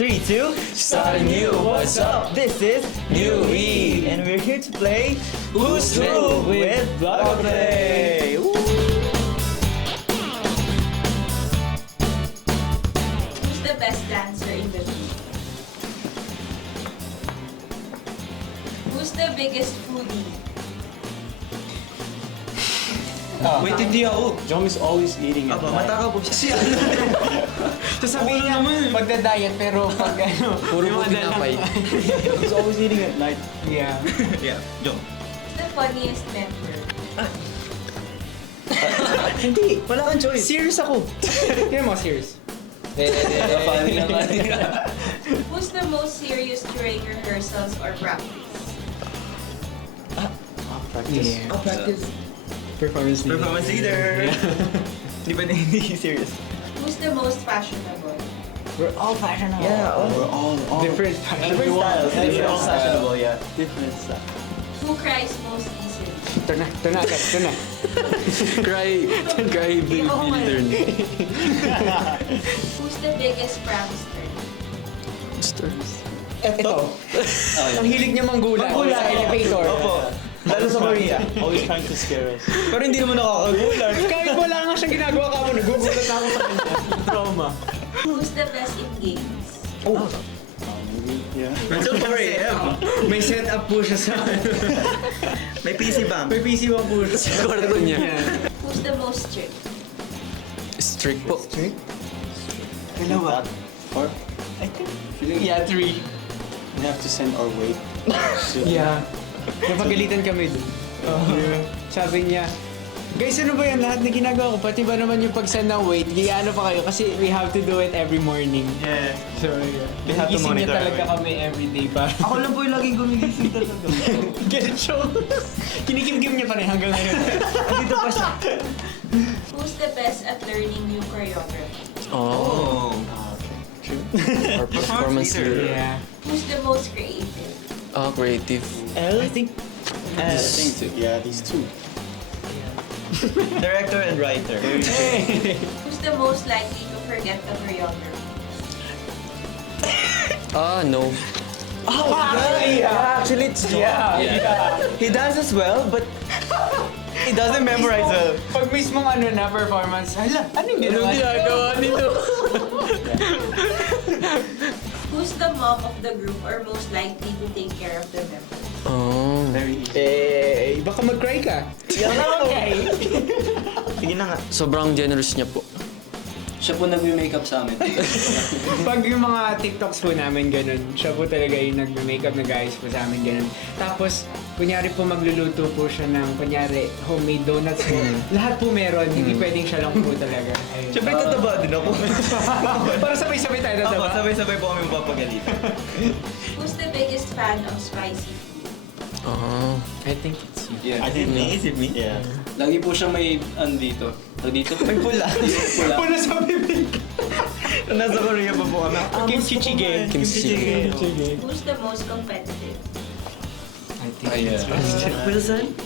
3, 2, Start new, what's up? This is New Week. and we're here to play Who's Who with Vlog Play. Woo! Who's the best dancer in the group? Who's the biggest foodie? Wait, hindi ako. Jom is always eating at Aba, night. mataka po siya. Sasabihin niya, magda-diet pero pag ano, Puro yung po mga dalang- tinapay. He's always eating at night. Yeah. Yeah, Jom. Who's the funniest member? Hindi, wala kang choice. Serious ako. Tingnan mo, serious. Funny naman. Who's the most serious during rehearsals or practice? Practice. Yeah. Practice. Performance leader. Performance leader. Di ba hindi serious? Who's the most fashionable? We're all fashionable. Yeah, We're all Different Different styles. Different Different style. fashionable, yeah. different stuff. Who cries most easily? Ito na agad, ito na. Cry baby learn. Who's the biggest prankster? Ito. Ang hilig niya manggulat sa elevator. Opo. Lalo sa Korea. Always trying to scare us. Pero hindi naman nakakagulat. Kahit wala nga siyang ginagawa ka mo, nagugulat na ako sa kanya. Trauma. Who's the best in games? Oh, Yeah. Until 4 a.m. may setup po siya sa... May PC bang? may PC ba po siya sa kwarto niya. Who's the most strict? Strict po. Dalawa. Or I think. Yeah, 3. we have to send our weight. Yeah. Napagalitan kami dun. Sabi niya, guys, ano ba yan lahat na ginagawa ko? Pati ba naman yung pag-send ng weight? Giyano pa kayo? Kasi we have to do it every morning. Yeah. So, yeah. We have to Gising niya monitor talaga our kami every day pa. Ako lang po yung laging gumigising talaga. Get show. Kinikim-kim niya pa rin hanggang ngayon. Andito pa siya. Who's the best at learning new choreography? Oh. Our performance leader. Yeah. Who's the most creative? Creative. I think These two. director and writer. Who's the most likely to forget the choreography? No. Yeah, actually, it's John. He dances well, but he doesn't memorize well. Pag mismong ano na performance, hala, anong ginawa? nito? Who's the mom of the group or most likely to take care of the members? Oh. Very easy. Baka mag-cry ka. Okay. Sige na nga. Sobrang generous niya po. Siya po nag-makeup sa amin. Pag yung mga TikToks po namin ganun, siya po talaga yung nag-makeup na guys po sa amin ganun. Tapos, kunyari po magluluto po siya ng, kunyari, homemade donuts po. Lahat po meron, hindi pwedeng siya lang po talaga. Ayun. Siyempre, tataba din ako. Para sabay-sabay tayo na, Ako, diba? sabay-sabay po kami mapapagalitan. Who's the biggest fan of spicy food? Oh. I think it's you. Yeah. Is it me? Yeah. Lagi po siya may dito. Dito? May pula. Pula. Puna sa bibig. Nasa Korea pa po kami. Kimchi jjigae. Kimchi jjigae. Who's the most competitive? I think yeah. Wilson?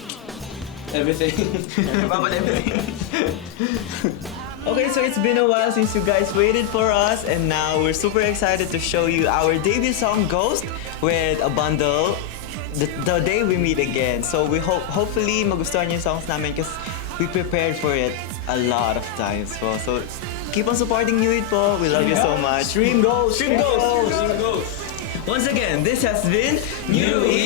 Everything. Babad everything. Okay, so it's been a while since you guys waited for us, and now we're super excited to show you our debut song Ghost with a bundle the day we meet again. So we hopefully magustuhan niyo yung songs namin because we prepared for it a lot of times po. So keep on supporting New It po. We love you so much. Stream Ghost! Stream Ghost! Go! Once again, this has been New It.